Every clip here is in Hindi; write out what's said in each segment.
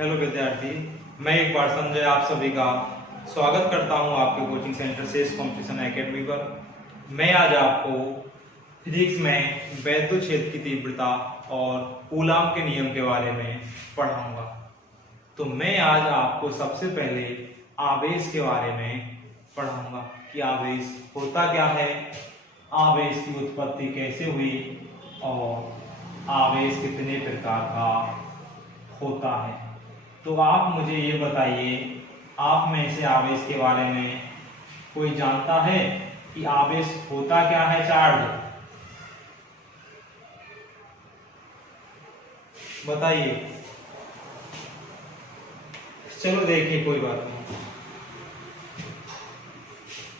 हेलो विद्यार्थी, मैं एक बार संजय आप सभी का स्वागत करता हूं आपके कोचिंग सेंटर सेस कंपटीशन एकेडमी पर। मैं आज आपको फिजिक्स में वैद्युत क्षेत्र की तीव्रता और कूलाम के नियम के बारे में पढ़ाऊंगा। तो मैं आज आपको सबसे पहले आवेश के बारे में पढ़ाऊंगा कि आवेश होता क्या है, आवेश की उत्पत्ति कैसे हुई और आवेश कितने प्रकार का होता है। तो आप मुझे ये बताइए, आप में से आवेश के बारे में कोई जानता है कि आवेश होता क्या है? चार्ज बताइए। चलो देखिए, कोई बात नहीं।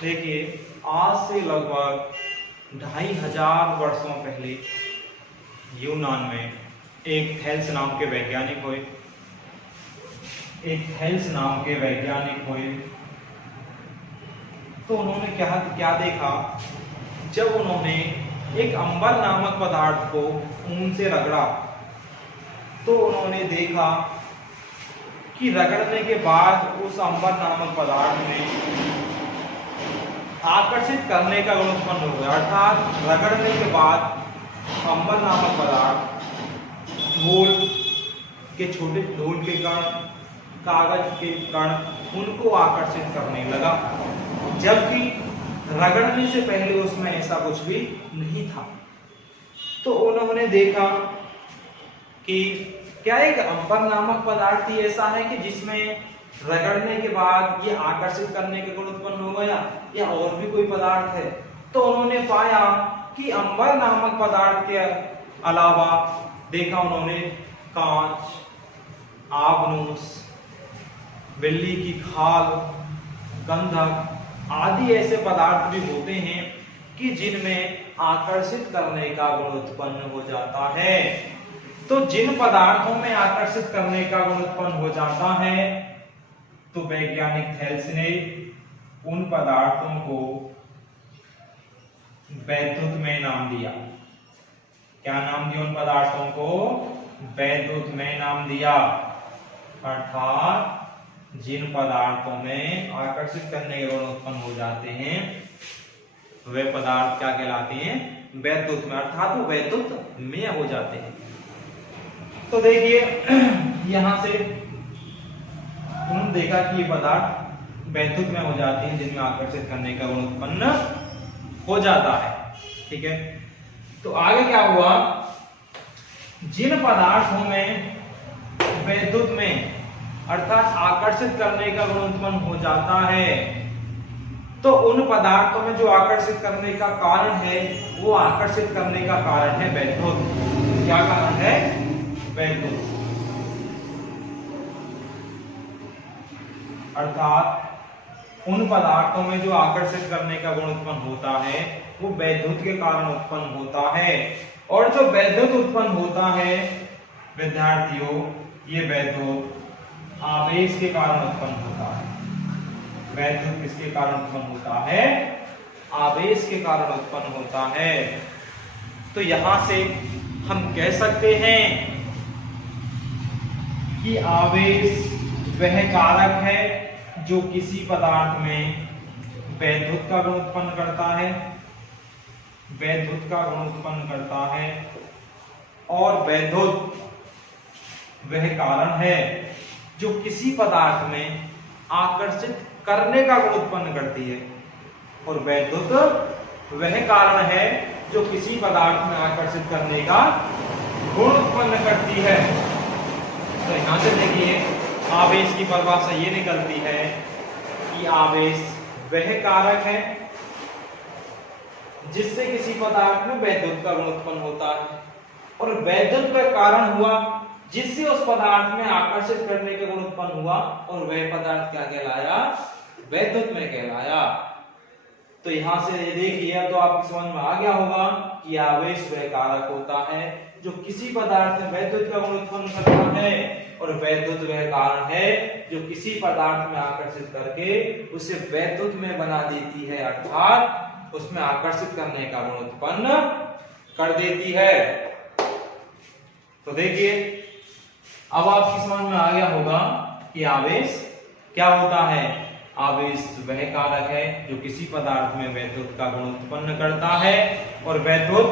देखिए, आज से लगभग 2500 वर्षों पहले यूनान में एक थेल्स नाम के वैज्ञानिक हुए। तो उन्होंने क्या देखा, जब उन्होंने एक अंबर नामक पदार्थ को ऊन से रगड़ा तो उन्होंने देखा कि रगड़ने के बाद उस अंबर नामक पदार्थ में आकर्षित करने का गुण उत्पन्न हो गया। अर्थात रगड़ने के बाद अंबर नामक पदार्थ धूल के छोटे धूल के कण, कागज के कण, उनको आकर्षित करने लगा, जबकि रगड़ने से पहले उसमें ऐसा कुछ भी नहीं था। तो उन्होंने देखा कि क्या एक अंबर नामक पदार्थ ही ऐसा है कि जिसमें रगड़ने के बाद ये आकर्षित करने के गुण उत्पन्न हो गया, या और भी कोई पदार्थ है? तो उन्होंने पाया कि अंबर नामक पदार्थ के अलावा देखा उन्होंने कांच, आबनूस, बिल्ली की खाल, गंधक आदि ऐसे पदार्थ भी होते हैं कि जिनमें आकर्षित करने का गुण उत्पन्न हो जाता है। तो जिन पदार्थों में आकर्षित करने का गुण उत्पन्न हो जाता है, तो वैज्ञानिक थेल्स ने उन पदार्थों को वैद्युत में नाम दिया। क्या नाम दिया उन पदार्थों को? वैद्युत में नाम दिया। अर्थात जिन पदार्थों में आकर्षित करने के गुण उत्पन्न हो जाते हैं वे पदार्थ क्या कहलाते हैं? वैद्युत में, अर्थात वो वैद्युत में हो जाते हैं। तो देखिए, यहां से उन्होंने देखा कि ये पदार्थ वैद्युत में हो जाते हैं जिनमें आकर्षित करने का गुण उत्पन्न हो जाता है। ठीक है, तो आगे क्या हुआ, जिन पदार्थों में वैद्युत में अर्थात आकर्षित करने का गुण उत्पन्न हो जाता है, तो उन पदार्थों में जो आकर्षित करने का कारण है, वो आकर्षित करने का कारण है वैद्युत। क्या कारण है? वैद्युत। अर्थात उन पदार्थों में जो आकर्षित करने का गुण उत्पन्न होता है वो वैद्युत के कारण उत्पन्न होता है। और जो वैद्युत उत्पन्न होता है विद्यार्थियों, ये वैद्युत आवेश के कारण उत्पन्न होता है। वैद्युत किसके कारण उत्पन्न होता है? आवेश के कारण उत्पन्न होता है। तो यहां से हम कह सकते हैं कि आवेश वह कारक है जो किसी पदार्थ में वैद्युत का गुण उत्पन्न करता है, वैद्युत का गुण उत्पन्न करता है, और वैद्युत वह कारण है जो किसी पदार्थ में आकर्षित करने का गुण उत्पन्न करती है, और वैद्युत वह कारण है जो किसी पदार्थ में आकर्षित करने का गुण उत्पन्न करती है। तो यहां से देखिए, आवेश की परिभाषा ये निकलती है कि आवेश वह कारक है जिससे किसी पदार्थ में वैद्युत का गुण उत्पन्न होता है, और वैद्युत का कारण हुआ जिससे उस पदार्थ में आकर्षित करने का गुण उत्पन्न हुआ, और वह पदार्थ क्या कहलाया? वैद्युत में कहलाया। तो यहां से देखिए, तो आपको समझ में आ गया होगा कि आवेश वह कारक होता है जो किसी पदार्थ में वैद्युत का गुण उत्पन्न करता है, और वैद्युत वह कारण है जो किसी पदार्थ में आकर्षित करके उसे वैद्युत में बना देती है, अर्थात उसमें आकर्षित करने का गुण उत्पन्न कर देती है। तो देखिए, अब आपकी समझ में आ गया होगा कि आवेश क्या होता है। आवेश वह कारक है जो किसी पदार्थ में वैद्युत का गुण उत्पन्न करता है, और वैद्युत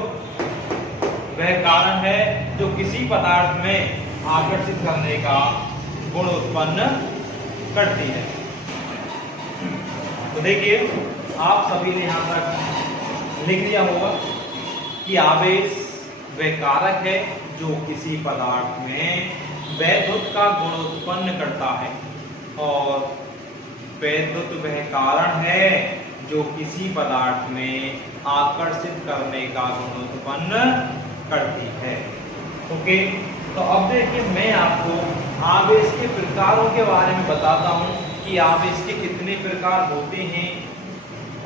वह कारण है जो किसी पदार्थ में आकर्षित करने का गुण उत्पन्न करती है। तो देखिए आप सभी ने यहां तक लिख लिया होगा कि आवेश वह कारक है जो किसी पदार्थ में वैद्युत का गुण उत्पन्न करता है, और वैद्युत वह कारण है जो किसी पदार्थ में आकर्षित करने का गुण उत्पन्न करती है। ओके, तो अब देखिए मैं आपको आवेश के प्रकारों के बारे में बताता हूं कि आवेश के कितने प्रकार होते हैं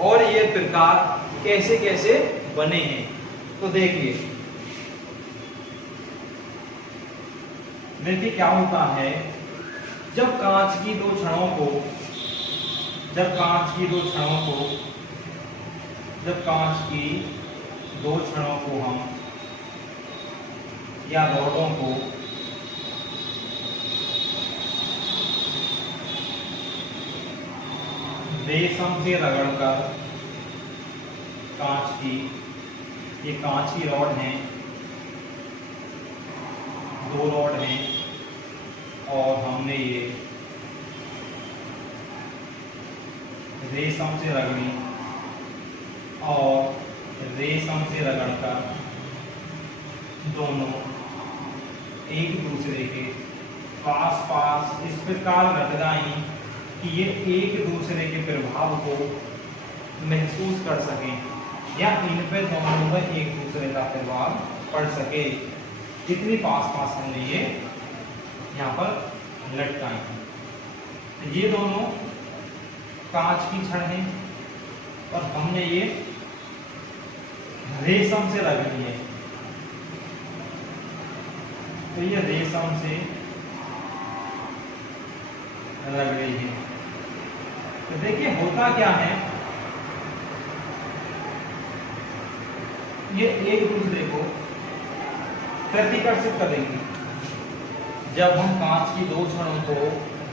और ये प्रकार कैसे कैसे बने हैं। तो देखिए क्या होता है, जब कांच की दो छड़ों को जब कांच की दो छड़ों को हम या रॉडों को रेशम से रगड़कर ये कांच की रॉड हैं, दो रॉड हैं, और हमने ये रेशम से रगड़ी और रेशम से रगड़कर दोनों एक दूसरे के पास इस प्रकार रख जाएं कि ये एक दूसरे के प्रभाव को महसूस कर सकें, या इन पे दोनों पर एक दूसरे का प्रभाव पड़ सके। जितनी पास हमने ये यहाँ पर लटकाए हैं, ये दोनों कांच की छड़ है और हमने ये रेशम से रगड़ी है। तो ये रेशम से रगड़ी है। तो देखिए होता क्या है, ये एक दूसरे को प्रतिकर्षित करेंगे। जब हम कांच की दो छड़ों को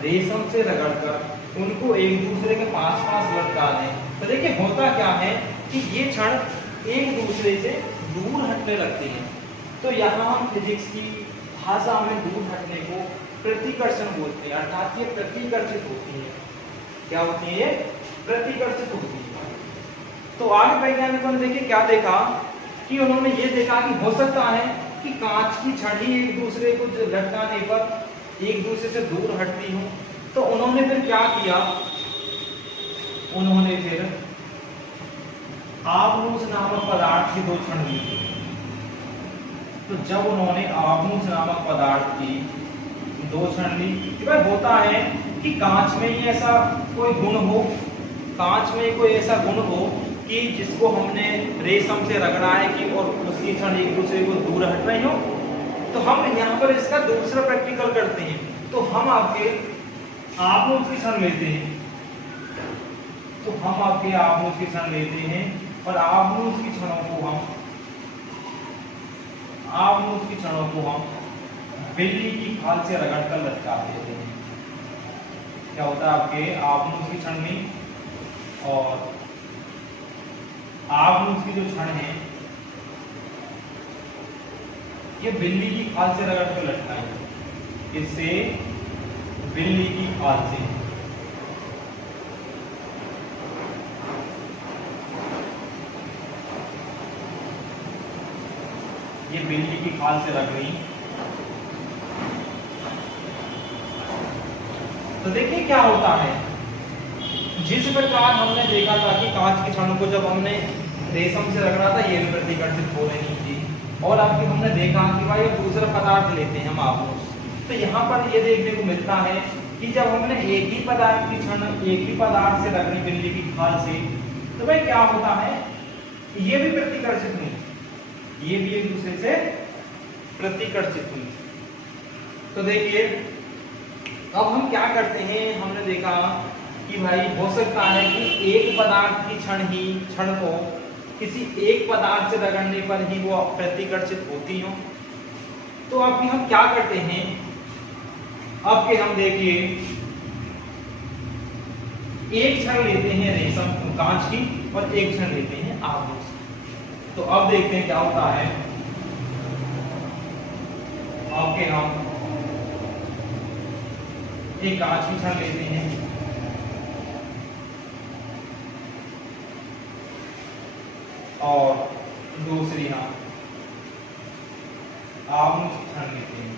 रेशम से रगड़कर उनको एक दूसरे के पास लटका दें, तो देखिए होता क्या है कि ये छड़ एक दूसरे से दूर हटने लगते हैं। तो यहाँ हम फिजिक्स की भाषा में दूर हटने को प्रतिकर्षण बोलते हैं, अर्थात ये प्रतिकर्षित होती है। क्या होती है? प्रतिकर्षित होती है। तो आगे वैज्ञानिकों ने देखिए क्या देखा कि उन्होंने ये देखा कि हो सकता है कि कांच की छड़ी एक दूसरे को लटकाने पर एक दूसरे से दूर हटती हो। तो उन्होंने फिर क्या किया, उन्होंने फिर आबनूस नामक पदार्थ की दो छड़ ली। तो जब उन्होंने आबनूस नामक पदार्थ की दो छड़ ली, भाई होता है कि कांच में ही ऐसा कोई गुण हो, कांच में कोई ऐसा गुण हो कि जिसको हमने रेशम से रगड़ा है कि और उसकी छड़ एक दूसरे को दूर हट रही हो। तो हम यहाँ पर इसका दूसरा प्रैक्टिकल करते हैं। तो हम आपके आबनूस की छड़ लेते हैं, आबनूस की छड़ लेते हैं और आबनूस की छड़ों को हम बिल्ली की खाल से रगड़कर लटका देते हैं। क्या होता है, आपके आबनूस की छड़ में और आबनूस की जो छड़ है ये बिल्ली की खाल से रगड़कर लटकाएंगे। इससे बिल्ली की खाल से ये बिल्ली की खाल से रख रही। तो देखिए क्या होता है, जिस प्रकार हमने देखा था कि कांच की छड़ों को जब हमने रेशम से रगड़ा था ये भी प्रतिकर्षित हो रही थी, और आपके हमने देखा कि भाई अब दूसरा पदार्थ लेते हैं हम आबनूस। तो यहाँ पर ये देखने को मिलता है कि जब हमने एक ही पदार्थ की छड़ एक ही पदार्थ से रगड़ी बिल्ली की खाल से, तो भाई क्या होता है, ये भी प्रतिकर्षित हुई, ये भी एक दूसरे से प्रतिकर्षित हुई। तो देखिए अब हम क्या करते हैं, हमने देखा कि भाई हो सकता है कि एक पदार्थ की छड़ को किसी एक पदार्थ से रगड़ने पर ही वो प्रतिकर्षित होती हो। तो अब हम क्या करते हैं, अब के हम देखिए एक क्षण लेते हैं रेशम कांच की और एक क्षण लेते हैं आभूष। तो अब देखते हैं क्या होता है। ओके, हम एक कांच की क्षण लेते हैं और दूसरी हम आभूष की क्षण लेते हैं।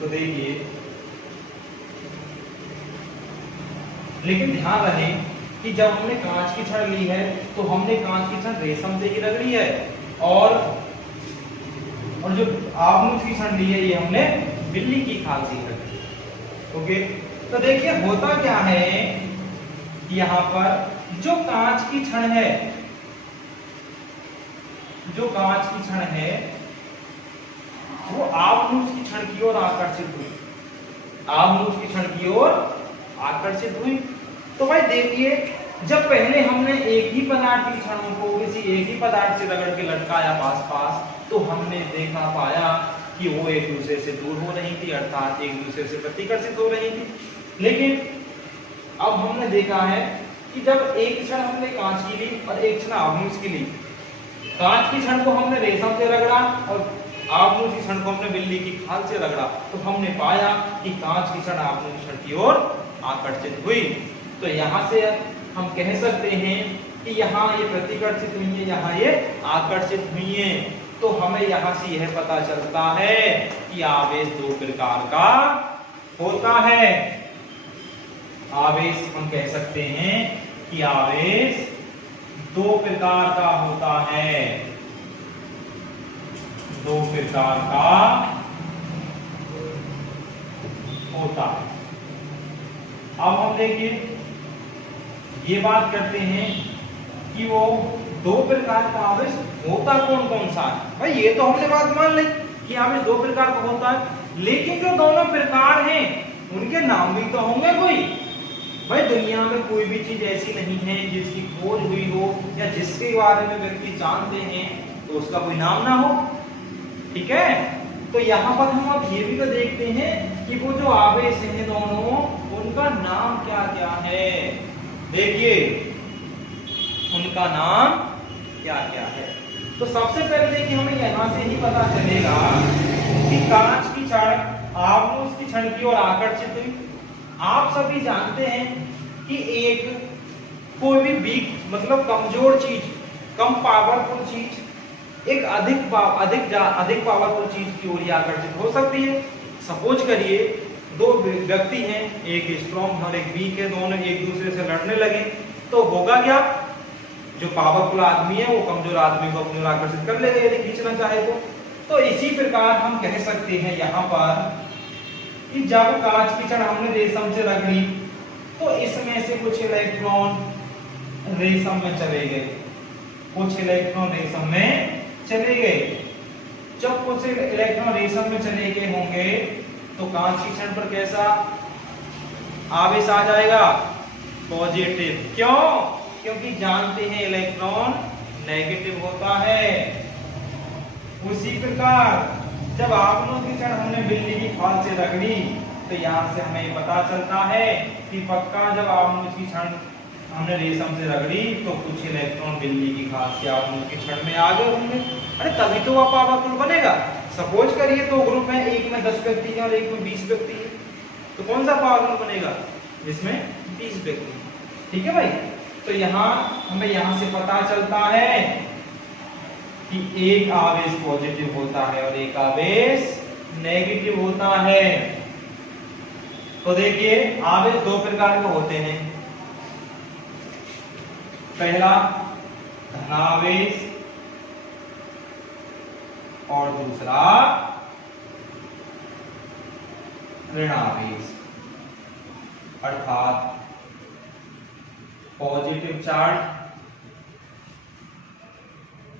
तो देखिए, लेकिन ध्यान रहे कि जब हमने कांच की छड़ ली है तो हमने कांच की छड़ रेशम से ही रगड़ी है, और जो आभूष की छड़ ली है ये हमने बिल्ली की खाल से रगड़ी। ओके, तो देखिए होता क्या है, यहाँ पर जो कांच की छड़ है, जो कांच की छड़ है वो आभूष की छड़ की ओर आकर्षित हुई, आभूष की छड़ की ओर आकर्षित हुई। तो भाई देखिए, जब पहले हमने एक ही पदार्थ की क्षणों को किसी एक ही पदार्थ से रगड़ के लटकाया पास पास, तो हमने देखा पाया कि वो एक दूसरे से दूर हो रही थी, अर्थात एक दूसरे से प्रतिकर्षित हो रही थी। लेकिन अब हमने देखा है कि जब एक क्षण हमने कांच की ली और एक क्षण आभूष की ली, कांच की क्षण को हमने रेशम से रगड़ा और आभूष की क्षण को हमने बिल्ली की खाल से रगड़ा, तो हमने पाया कि कांच की क्षण आभूष की क्षण की ओर आकर्षित हुई। तो यहाँ से हम कह सकते हैं कि यहाँ ये प्रतिकर्षित हुई है, यहाँ ये आकर्षित हुई है। तो हमें यहाँ से यह पता चलता है कि आवेश दो प्रकार का होता है। आवेश हम कह सकते हैं कि आवेश दो प्रकार का होता है, दो प्रकार का होता है। अब हम देखिए ये बात करते हैं कि वो दो प्रकार का आवेश होता कौन कौन सा है। भाई ये तो हमने बात मान ली कि आवेश दो प्रकार का होता है, लेकिन जो दोनों प्रकार हैं उनके नाम भी तो होंगे कोई। भाई दुनिया में कोई भी चीज ऐसी नहीं है जिसकी खोज हुई हो या जिसके बारे में व्यक्ति जानते हैं तो उसका कोई नाम ना हो, ठीक है। तो यहाँ पर हम अब ये भी तो देखते हैं कि वो जो आवेश हैं दोनों, उनका नाम क्या क्या है। देखिए उनका नाम क्या क्या है। तो सबसे पहले देखिए हमें यहाँ से ही पता चलेगा कि कांच की छड़ आभूष की छड़ की ओर आकर्षित हुई। आप सभी जानते हैं कि एक कोई भी वीक मतलब कमजोर चीज, कम पावरफुल चीज एक अधिक पावरफुल चीज की ओर आकर्षित हो सकती है। सपोज करिए दो व्यक्ति हैं, एक स्ट्रॉन्ग और एक वीक है, दोनों एक दूसरे से लड़ने लगे, तो होगा क्या, जो पावरफुल आदमी है वो कमजोर आदमी को अपनी ओर आकर्षित कर लेगा यदि खींचना चाहे तो इसी प्रकार हम कह सकते हैं यहाँ पर कि जब कांच की छड़ हमने रेशम से रगड़ी तो इसमें से कुछ इलेक्ट्रॉन रेशम में चले गए, कुछ इलेक्ट्रॉन रेशम में चले गए। जब कुछ इलेक्ट्रॉन रेशम में चले गए होंगे तो कांच की छड़ पर कैसा आवेश आ जाएगा, पॉजिटिव। क्यों? क्योंकि जानते हैं इलेक्ट्रॉन नेगेटिव होता है। उसी प्रकार जब आभूष की छड़ हमने बिल्ली की खाल से रगड़ी तो यहाँ से हमें पता चलता है कि पक्का जब आभूष की छड़ हमने रेशम से रगड़ी तो कुछ इलेक्ट्रॉन बिल्ली की खाल से आभूष की छड़ में आ गए होंगे। अरे तभी तो वह पावरफुल बनेगा। सपोज करिए दो ग्रुप है, एक में 10 व्यक्ति है और एक में 20 व्यक्ति है, तो कौन सा पावरफुल बनेगा, जिसमें 20 व्यक्ति। ठीक है भाई। तो यहाँ हमें यहाँ से पता चलता है कि एक आवेश पॉजिटिव होता है और एक आवेश नेगेटिव होता है। तो देखिए आवेश दो प्रकार के होते हैं, पहला धनावेश और दूसरा ऋणावेश, अर्थात पॉजिटिव चार्ज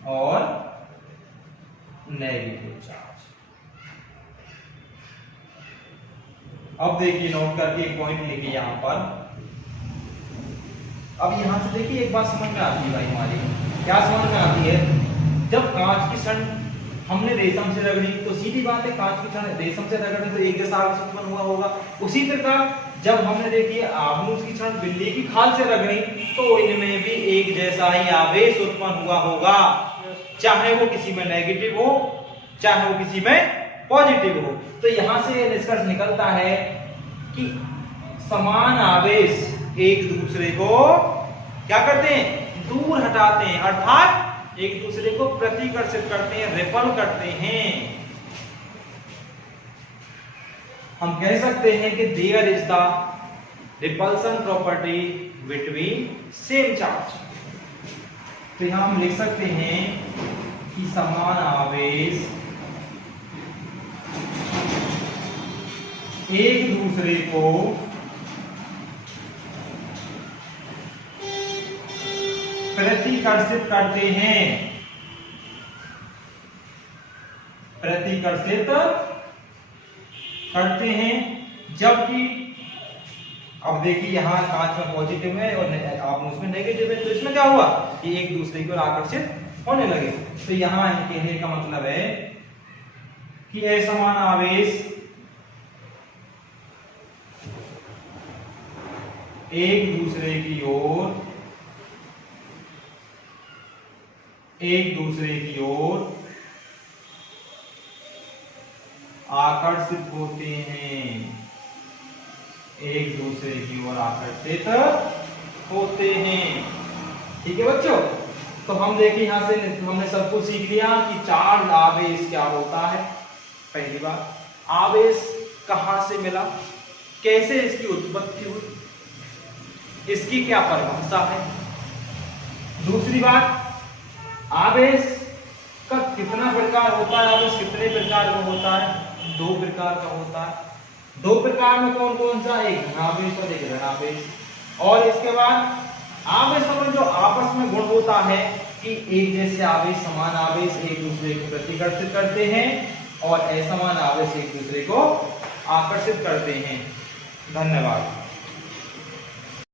और नेगेटिव चार्ज। अब देखिए नोट करके एक पॉइंट लिखिए यहाँ पर। अब यहां से देखिए एक बात समझ में आती है भाई हमारी, क्या समझ में आती है? जब कांच की छड़ हमने रेशम से रगड़ी तो सीधी बात है कांच की छड़ रेशम से रगड़ने तो एक जैसा आवेश उत्पन्न हुआ होगा। उसी प्रकार जब हमने देखिए आबनूस की छड़ बिल्ली की खाल से रगड़ी तो इनमें भी एक जैसा ही आवेश उत्पन्न हुआ होगा, चाहे वो किसी में नेगेटिव हो चाहे वो किसी में पॉजिटिव हो। तो यहां से निष्कर्ष निकलता है कि समान आवेश एक दूसरे को क्या करते हैं? दूर हटाते हैं, अर्थात एक दूसरे को प्रतिकर्षित करते हैं, रिपल करते हैं। हम कह सकते हैं कि there is the repulsion property between same charge. तो यहां हम लिख सकते हैं कि समान आवेश एक दूसरे को प्रतिकर्षित करते हैं, प्रतिकर्षित करते हैं। जबकि अब देखिए यहां कांच में पॉजिटिव है और आप उसमें नेगेटिव है, तो इसमें क्या हुआ कि एक दूसरे की ओर आकर्षित होने लगे। तो यहां कहने का मतलब है कि असमान आवेश एक दूसरे की ओर आकर्षित होते हैं, एक दूसरे की ओर आकर्षित होते हैं। ठीक है बच्चों, तो हम देखिए यहां से हमने सब कुछ सीख लिया कि चार्ज आवेश क्या होता है। पहली बात, आवेश कहां से मिला, कैसे इसकी उत्पत्ति हुई, इसकी क्या परिभाषा है। दूसरी बात, आवेश का कितना प्रकार होता है, आवेश कितने प्रकार का होता है? 2 प्रकार का होता है। 2 प्रकार में कौन कौन सा? एक धनावेश और एक ऋणावेश। और इसके बाद आवेशों में जो आपस में गुण होता है कि एक जैसे आवेश, समान आवेश एक दूसरे को प्रतिकर्षित करते हैं और असमान आवेश एक दूसरे को आकर्षित करते हैं। धन्यवाद।